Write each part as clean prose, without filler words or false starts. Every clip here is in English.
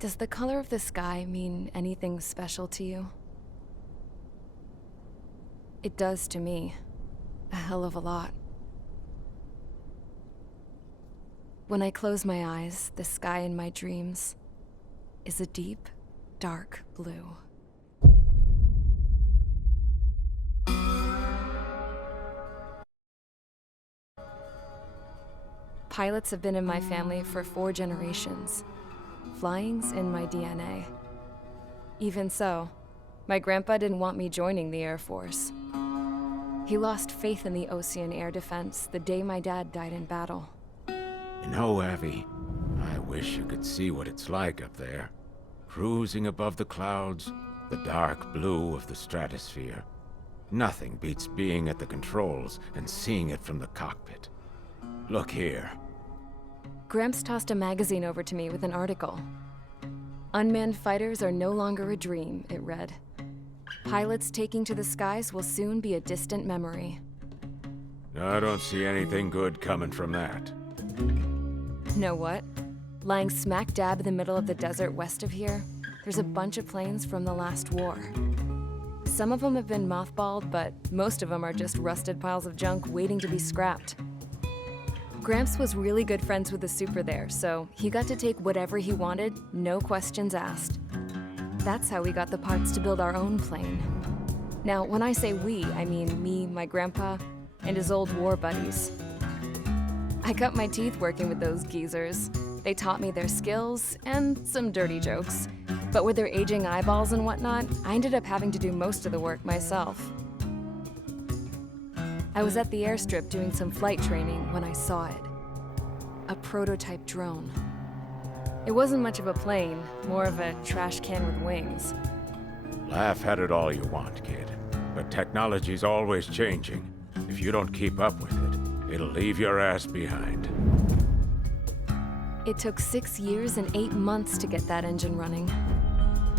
Does the color of the sky mean anything special to you? It does to me. A hell of a lot. When I close my eyes, the sky in my dreams is a deep, dark blue. Pilots have been in my family for 4 generations. Flying's in my DNA. Even so, my grandpa didn't want me joining the Air Force. He lost faith in the Osean air defense the day my dad died in battle. You know, Abby, I wish you could see what it's like up there. Cruising above the clouds, the dark blue of the stratosphere. Nothing beats being at the controls and seeing it from the cockpit. Look here. Gramps tossed a magazine over to me with an article. Unmanned fighters are no longer a dream, it read. Pilots taking to the skies will soon be a distant memory. I don't see anything good coming from that. Know what? Lying smack dab in the middle of the desert west of here, there's a bunch of planes from the last war. Some of them have been mothballed, but most of them are just rusted piles of junk waiting to be scrapped. Gramps was really good friends with the super there, so he got to take whatever he wanted, no questions asked. That's how we got the parts to build our own plane. Now, when I say we, I mean me, my grandpa, and his old war buddies. I cut my teeth working with those geezers. They taught me their skills and some dirty jokes. But with their aging eyeballs and whatnot, I ended up having to do most of the work myself. I was at the airstrip doing some flight training when I saw it. A prototype drone. It wasn't much of a plane, more of a trash can with wings. Laugh at it all you want, kid. But technology's always changing. If you don't keep up with it, it'll leave your ass behind. It took 6 years and 8 months to get that engine running.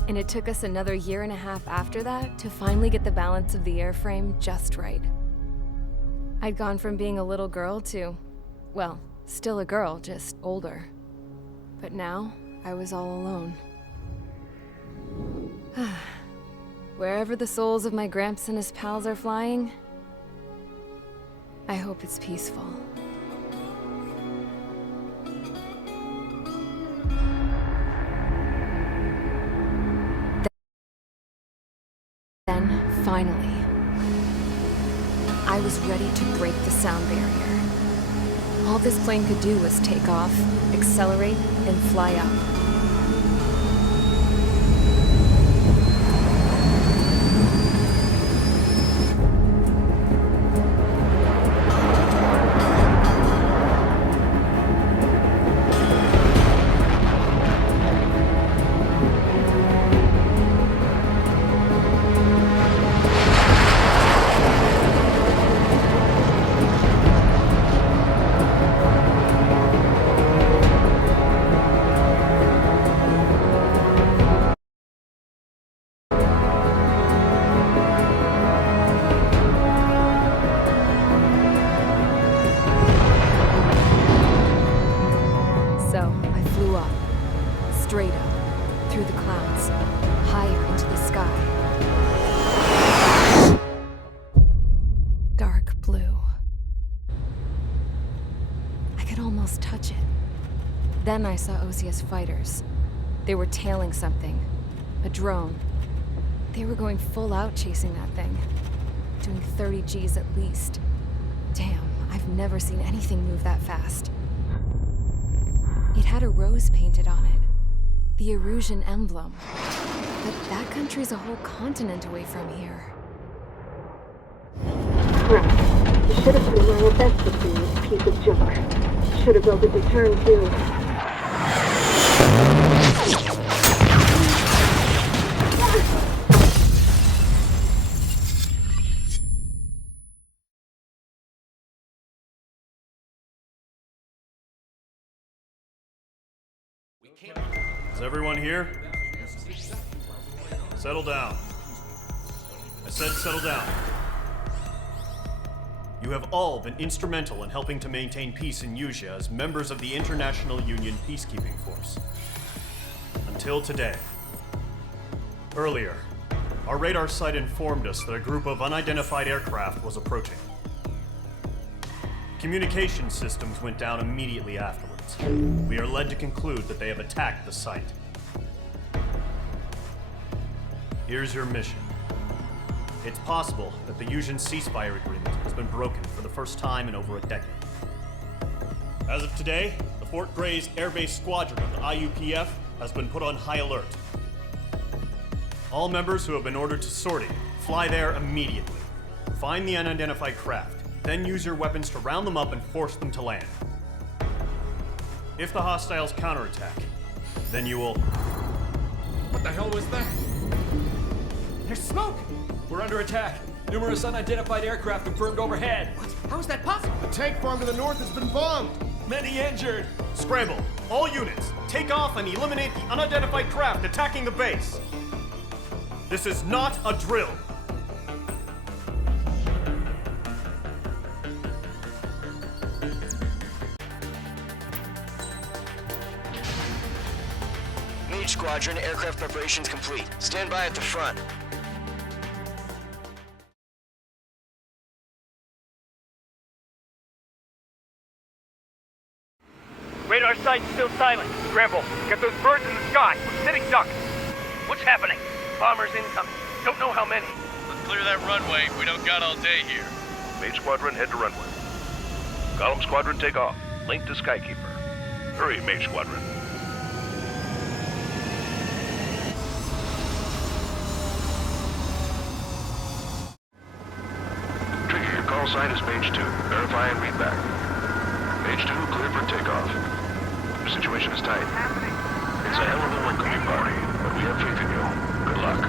And it took us another 1.5 years after that to finally get the balance of the airframe just right. I'd gone from being a little girl to, well, still a girl, just older. But now, I was all alone. Wherever the souls of my Gramps and his pals are flying, I hope it's peaceful. Then, finally, I was ready to break the sound barrier. All this plane could do was take off, accelerate, and fly up. Straight up, through the clouds, higher into the sky. Dark blue. I could almost touch it. Then I saw Osia's fighters. They were tailing something. A drone. They were going full out chasing that thing. Doing 30 Gs at least. Damn, I've never seen anything move that fast. It had a rose painted on it. The Erusian emblem. But that country's a whole continent away from here. Right. You should have been wearing a vest with you, piece of junk. Should have built a deterrent too. Is everyone here? Settle down. I said settle down. You have all been instrumental in helping to maintain peace in Usea as members of the International Union Peacekeeping Force. Until today. Earlier, our radar site informed us that a group of unidentified aircraft was approaching. Communication systems went down immediately afterwards. We are led to conclude that they have attacked the site. Here's your mission. It's possible that the Yuzhen ceasefire agreement has been broken for the first time in over a decade. As of today, the Fort Grays Air Base Squadron of the IUPF has been put on high alert. All members who have been ordered to sortie, fly there immediately. Find the unidentified craft, then use your weapons to round them up and force them to land. If the hostiles counterattack, then you will... What the hell was that? There's smoke! We're under attack. Numerous unidentified aircraft confirmed overhead. What? How is that possible? The tank farm to the north has been bombed. Many injured. Scramble! All units, take off and eliminate the unidentified craft attacking the base! This is not a drill! Mage Squadron, aircraft preparations complete. Stand by at the front. Radar site's still silent. Scramble. Get those birds in the sky. We're sitting ducks. What's happening? Bombers incoming. Don't know how many. Let's clear that runway. We don't got all day here. Mage Squadron, head to runway. Golem Squadron, take off. Link to Skykeeper. Hurry, Mage Squadron. Trigger, your call sign is Mage 2. Verify and read back. Mage 2, clear for takeoff. The situation is tight. It's a hell of a welcoming party, but we have faith in you. Good luck.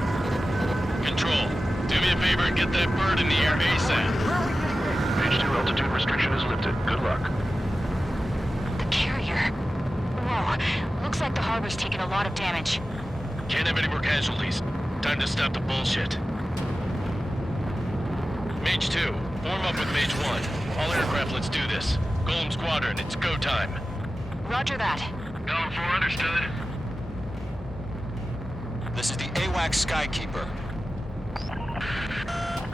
Control, do me a favor and get that bird in the air ASAP. Mage 2, altitude restriction is lifted. Good luck. The carrier. Whoa. Looks like the harbor's taken a lot of damage. Can't have any more casualties. Time to stop the bullshit. Mage 2, form up with Mage 1. All aircraft, let's do this. Golem Squadron, it's go time. Roger that. Golem 4, understood. This is the AWAC Skykeeper.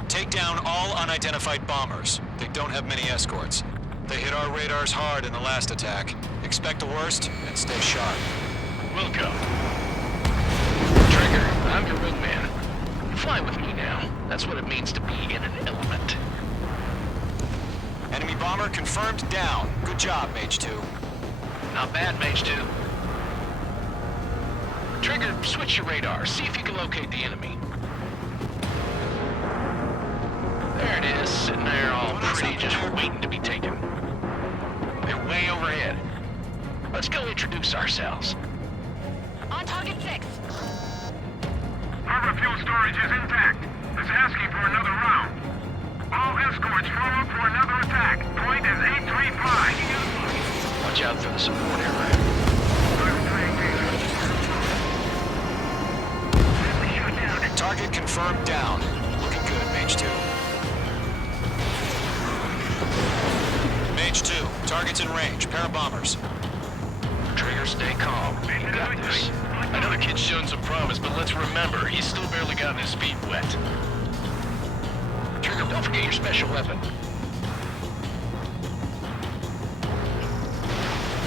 Take down all unidentified bombers. They don't have many escorts. They hit our radars hard in the last attack. Expect the worst and stay sharp. Wilco. Trigger, I'm your wingman. Fly with me now. That's what it means to be in an element. Enemy bomber confirmed down. Good job, Mage 2. Not bad, Mage 2. Trigger, switch your radar. See if you can locate the enemy. There it is, sitting there all pretty, just waiting to be taken. They're way overhead. Let's go introduce ourselves. On target 6. Harbor fuel storage is intact. It's asking for another round. All escorts form up for another attack. Point is 835. Watch out for the support aircraft. Target confirmed down. Looking good, Mage 2. Mage 2, target's in range. Pair of bombers. Trigger, stay calm. You got this. I know the kid's shown some promise, but let's remember, he's still barely gotten his feet wet. Trigger, don't forget your special weapon.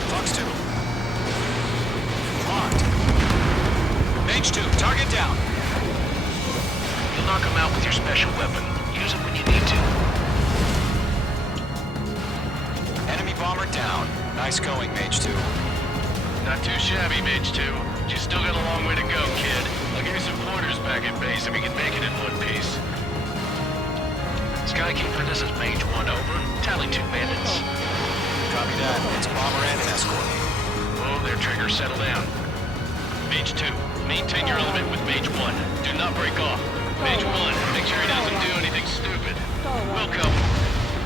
Fox 2. Locked. Mage 2, target down. You'll knock him out with your special weapon. Use it when you need to. Enemy bomber down. Nice going, Mage 2. Not too shabby, Mage 2. You still got a long way to go, kid. I'll give you some pointers back at base if you can make it in one piece. Skykeeper, this is Mage 1, over. Tally 2 bandits. Copy that. It's a bomber and an escort. Whoa there, Trigger. Settle down. Mage 2, maintain your element with Mage 1. Do not break off. Mage 1, make sure he doesn't do anything stupid. Wilco.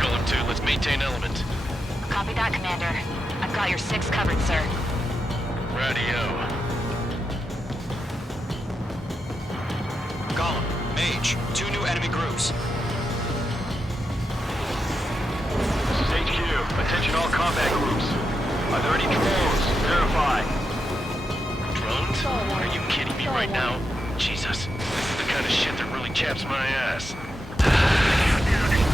Golem 2, let's maintain element. Copy that, Commander. I've got your 6 covered, sir. Radio. Golem, Mage, 2 new enemy groups. This is HQ. Attention all combat groups. Are there any drones? Verify. Drones? Are you kidding me right now? Jesus, this is the kind of shit that really chaps my ass.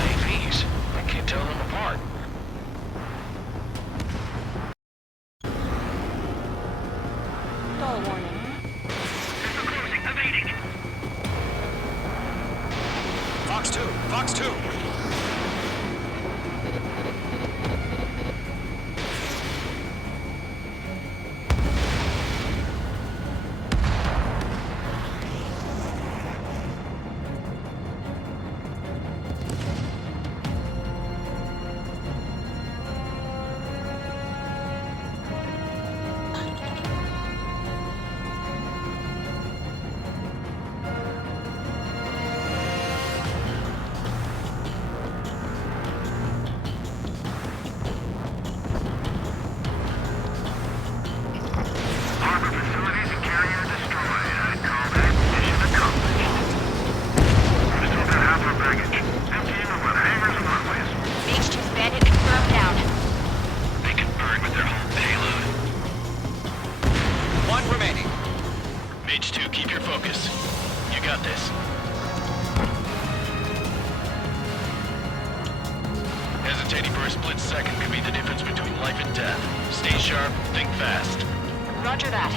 AVs, I can't tell them apart. Stall warning. Closing, evading. Fox 2, Fox 2. Hesitating for a split second could be the difference between life and death. Stay sharp, think fast. Roger that.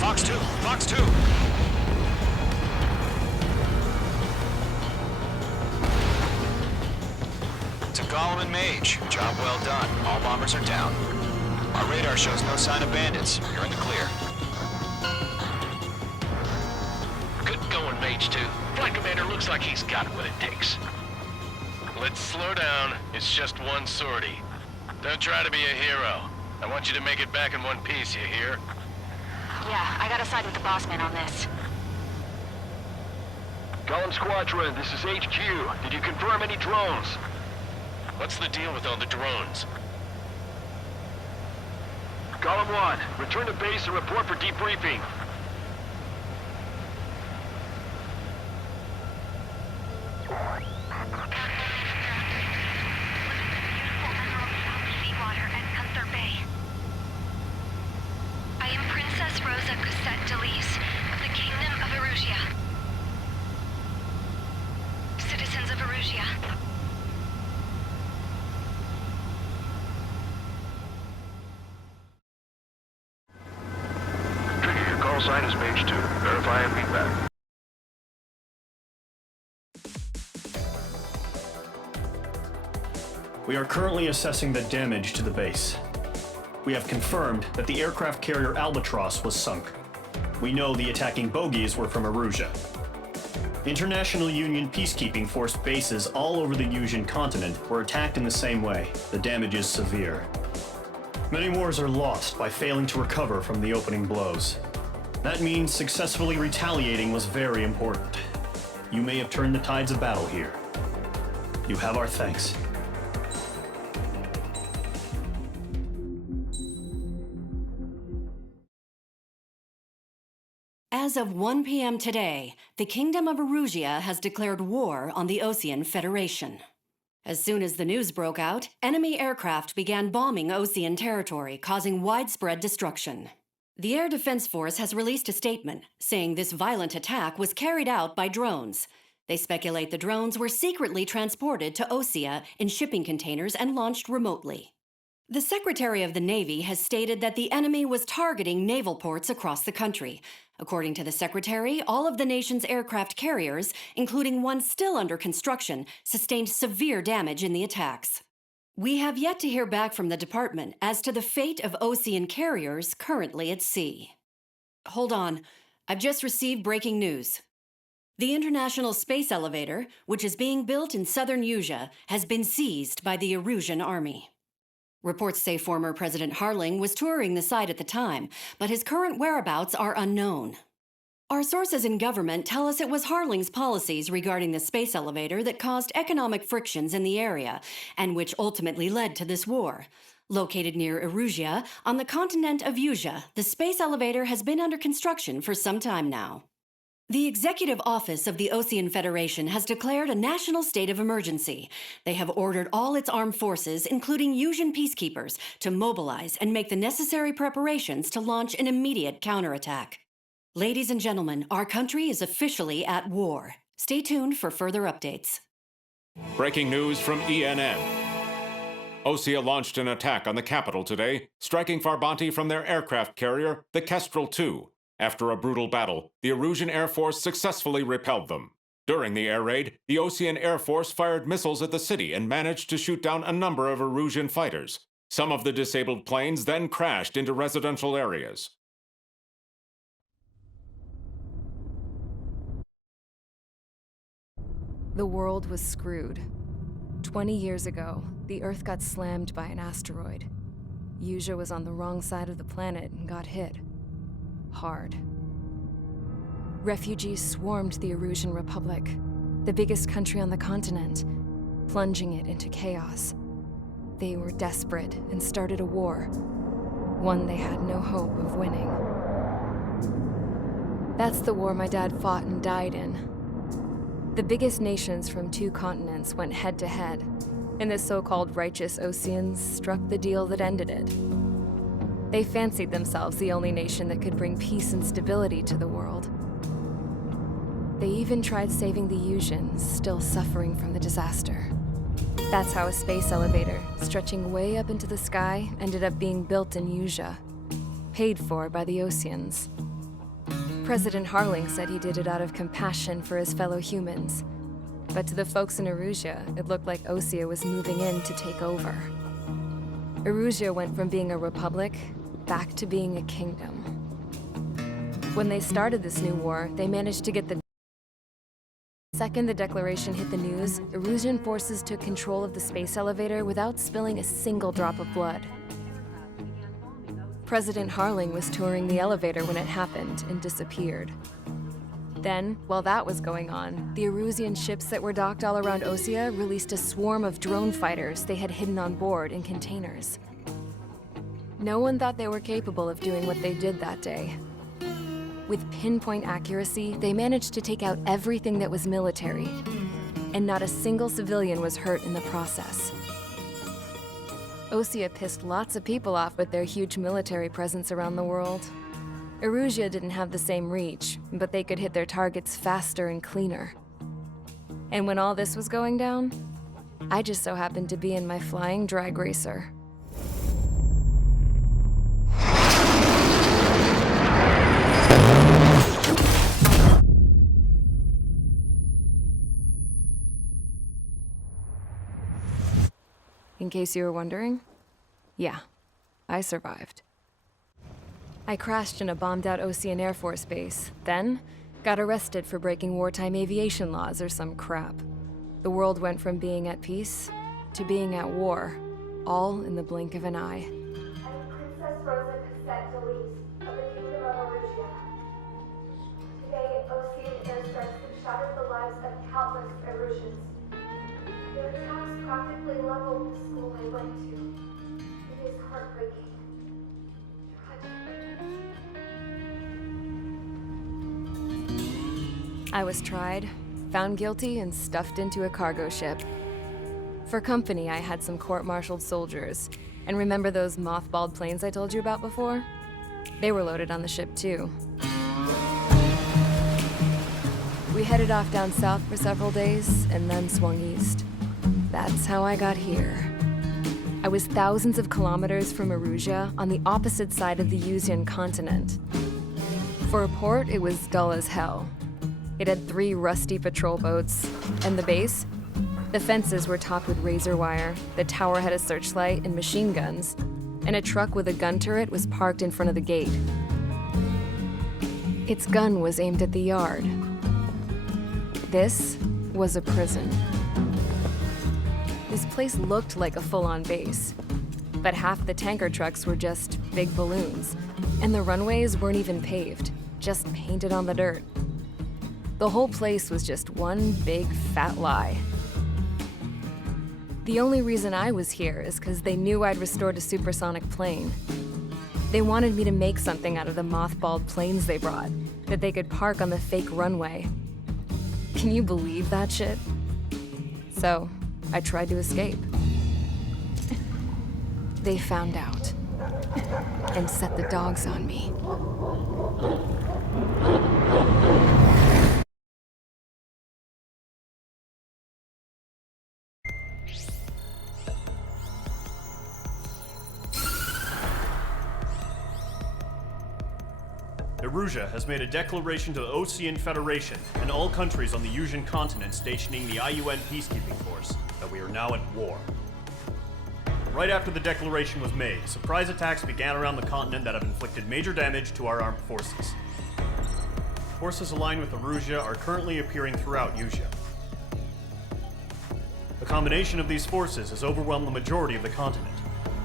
Fox 2, Fox 2. To Gollum and Mage, job well done. All bombers are down. Our radar shows no sign of bandits. You're in the clear. Good going, Mage 2. Flight Commander looks like he's got what it takes. Let's slow down. It's just one sortie. Don't try to be a hero. I want you to make it back in one piece, you hear? Yeah, I gotta side with the boss man on this. Gollum Squadron, this is HQ. Did you confirm any drones? What's the deal with all the drones? Gollum 1, return to base and report for debriefing. I am Princess Rosa Cosette Delise of the Kingdom of Erusia. Citizens of Erusia. Trigger, your call sign is Mage 2. Verify and read back. We are currently assessing the damage to the base. We have confirmed that the aircraft carrier Albatross was sunk. We know the attacking bogies were from Erusia. International Union peacekeeping force bases all over the Yusian continent were attacked in the same way. The damage is severe. Many wars are lost by failing to recover from the opening blows. That means successfully retaliating was very important. You may have turned the tides of battle here. You have our thanks. As of 1 p.m. today, the Kingdom of Erusia has declared war on the Osean Federation. As soon as the news broke out, enemy aircraft began bombing Osean territory, causing widespread destruction. The Air Defense Force has released a statement saying this violent attack was carried out by drones. They speculate the drones were secretly transported to Osea in shipping containers and launched remotely. The Secretary of the Navy has stated that the enemy was targeting naval ports across the country. According to the Secretary, all of the nation's aircraft carriers, including one still under construction, sustained severe damage in the attacks. We have yet to hear back from the department as to the fate of Osean carriers currently at sea. Hold on, I've just received breaking news. The International Space Elevator, which is being built in southern Yusia, has been seized by the Erusian army. Reports say former President Harling was touring the site at the time, but his current whereabouts are unknown. Our sources in government tell us it was Harling's policies regarding the space elevator that caused economic frictions in the area, and which ultimately led to this war. Located near Erusia, on the continent of Usia, the space elevator has been under construction for some time now. The Executive Office of the Osean Federation has declared a national state of emergency. They have ordered all its armed forces, including Usian peacekeepers, to mobilize and make the necessary preparations to launch an immediate counterattack. Ladies and gentlemen, our country is officially at war. Stay tuned for further updates. Breaking news from ENN. Osea launched an attack on the capital today, striking Farbanti from their aircraft carrier, the Kestrel II. After a brutal battle, the Erusian Air Force successfully repelled them. During the air raid, the Osean Air Force fired missiles at the city and managed to shoot down a number of Erusian fighters. Some of the disabled planes then crashed into residential areas. The world was screwed. 20 years ago, the Earth got slammed by an asteroid. Usia was on the wrong side of the planet and got hit. Hard. Refugees swarmed the Erusian Republic, the biggest country on the continent, plunging it into chaos. They were desperate and started a war, one they had no hope of winning. That's the war my dad fought and died in. The biggest nations from 2 continents went head-to-head, and the so-called righteous Oseans struck the deal that ended it. They fancied themselves the only nation that could bring peace and stability to the world. They even tried saving the Usians, still suffering from the disaster. That's how a space elevator, stretching way up into the sky, ended up being built in Usia, paid for by the Oseans. President Harling said he did it out of compassion for his fellow humans. But to the folks in Erusia, it looked like Osea was moving in to take over. Erusia went from being a republic back to being a kingdom. When they started this new war, they managed to get the second the declaration hit the news, Erusian forces took control of the space elevator without spilling a single drop of blood. President Harling was touring the elevator when it happened and disappeared. Then, while that was going on, the Erusian ships that were docked all around Osea released a swarm of drone fighters they had hidden on board in containers. No one thought they were capable of doing what they did that day. With pinpoint accuracy, they managed to take out everything that was military, and not a single civilian was hurt in the process. Osea pissed lots of people off with their huge military presence around the world. Erusia didn't have the same reach, but they could hit their targets faster and cleaner. And when all this was going down, I just so happened to be in my flying drag racer. In case you were wondering, yeah, I survived. I crashed in a bombed-out Osean Air Force base, then got arrested for breaking wartime aviation laws or some crap. The world went from being at peace to being at war, all in the blink of an eye. Princess Rosa Cassette Delise of the Kingdom of Erusia. Today, Osean airstrikes have shattered the lives of countless Erusians. Their attacks practically leveled the school I went to. It is heartbreaking. I was tried, found guilty, and stuffed into a cargo ship. For company, I had some court-martialed soldiers. And remember those mothballed planes I told you about before? They were loaded on the ship, too. We headed off down south for several days, and then swung east. That's how I got here. I was thousands of kilometers from Erusia, on the opposite side of the Usian continent. For a port, it was dull as hell. It had 3 rusty patrol boats. And the base? The fences were topped with razor wire, the tower had a searchlight and machine guns, and a truck with a gun turret was parked in front of the gate. Its gun was aimed at the yard. This was a prison. This place looked like a full-on base, but half the tanker trucks were just big balloons, and the runways weren't even paved. just painted on the dirt. The whole place was just one big fat lie. The only reason I was here is because they knew I'd restored a supersonic plane. They wanted me to make something out of the mothballed planes they brought, that they could park on the fake runway. Can you believe that shit? So, I tried to escape. They found out and set the dogs on me. Erusia has made a declaration to the Osean Federation and all countries on the Yusian continent stationing the IUN peacekeeping force that we are now at war. Right after the declaration was made, surprise attacks began around the continent that have inflicted major damage to our armed forces. Forces aligned with Erusia are currently appearing throughout Yusia. The combination of these forces has overwhelmed the majority of the continent,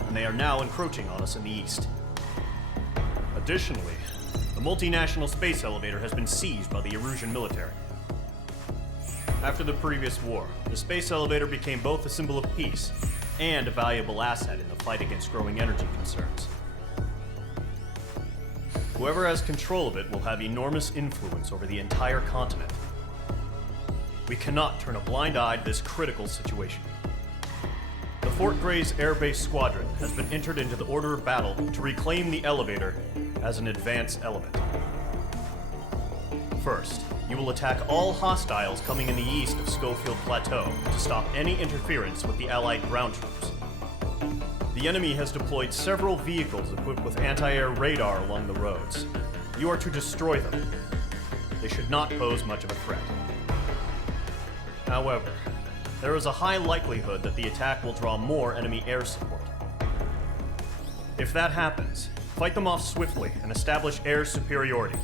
and they are now encroaching on us in the east. Additionally, the multinational space elevator has been seized by the Erusian military. After the previous war, the space elevator became both a symbol of peace and a valuable asset in the fight against growing energy concerns. Whoever has control of it will have enormous influence over the entire continent. We cannot turn a blind eye to this critical situation. The Fort Grays Air Base Squadron has been entered into the order of battle to reclaim the elevator as an advance element. First, you will attack all hostiles coming in the east of Schofield Plateau to stop any interference with the Allied ground troops. The enemy has deployed several vehicles equipped with anti-air radar along the roads. You are to destroy them. They should not pose much of a threat. However, there is a high likelihood that the attack will draw more enemy air support. If that happens, fight them off swiftly and establish air superiority.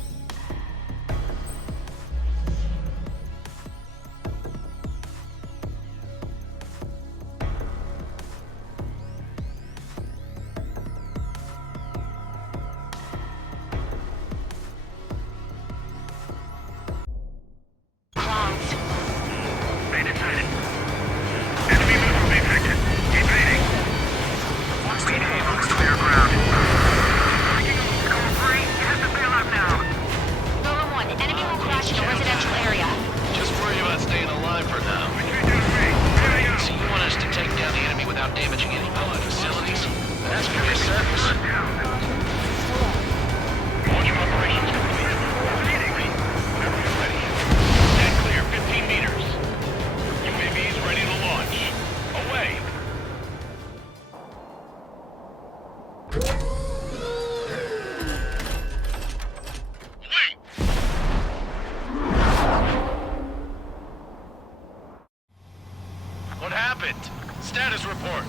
What happened? Status report.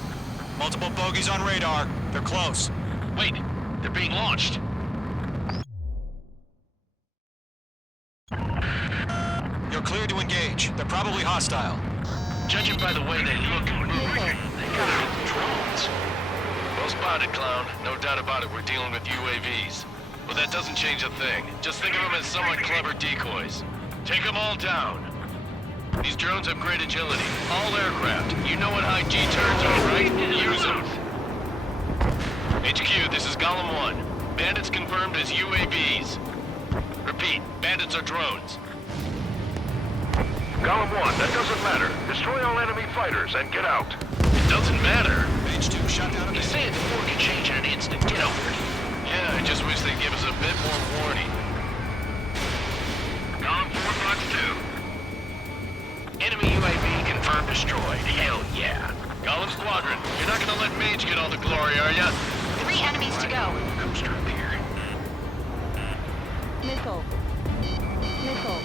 Multiple bogies on radar. They're close. Wait, they're being launched. You're clear to engage. They're probably hostile. Judging by the way they look and move, they gotta be drones. Well spotted, clown. No doubt about it, we're dealing with UAVs. But that doesn't change a thing. Just think of them as somewhat clever decoys. Take them all down. These drones have great agility. All aircraft. You know what high G turns are, right? Use them. HQ, this is Golem 1. Bandits confirmed as UAVs. Repeat, bandits are drones. Golem 1, that doesn't matter. Destroy all enemy fighters and get out. It doesn't matter. Page 2, shut down. You say it before it can change in an instant. Get over it. Yeah, I just wish they'd give us a bit more warning. Golem 4, Box 2. Enemy UAV confirmed destroyed. Hell yeah. Golem Squadron, you're not gonna let Mage get all the glory, are ya? 3 enemies to go. Comes through here. Missile. Missile.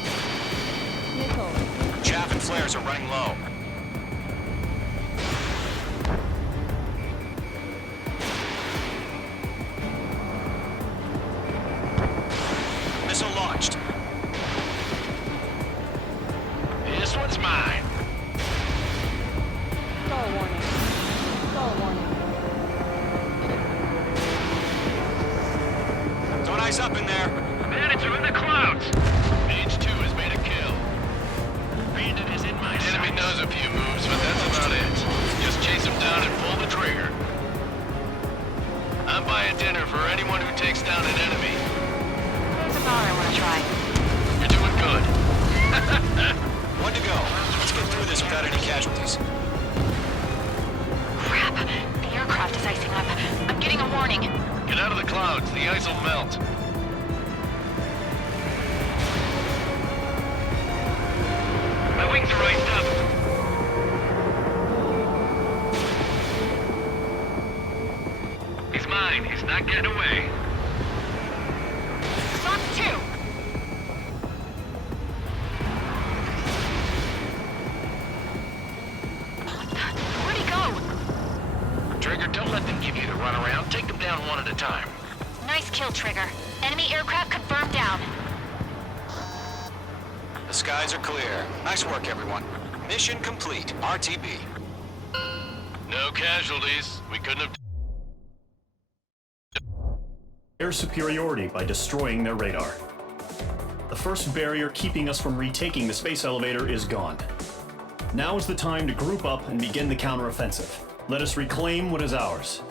Missile. Chaff and flares are running low. Missile launched. This one's mine. Stall warning. Stall warning. Don't eyes up in there. Bandits are in the clear. this without any casualties. Crap! The aircraft is icing up. I'm getting a warning. Get out of the clouds. The ice will melt. My wings are raised up. He's mine. He's not getting away. Stop two! Where'd he go? Trigger, don't let them give you the runaround. Take them down one at a time. Nice kill, Trigger. Enemy aircraft confirmed down. The skies are clear. Nice work, everyone. Mission complete. RTB. No casualties. We couldn't have... Air superiority by destroying their radar. The first barrier keeping us from retaking the space elevator is gone. Now is the time to group up and begin the counteroffensive. Let us reclaim what is ours.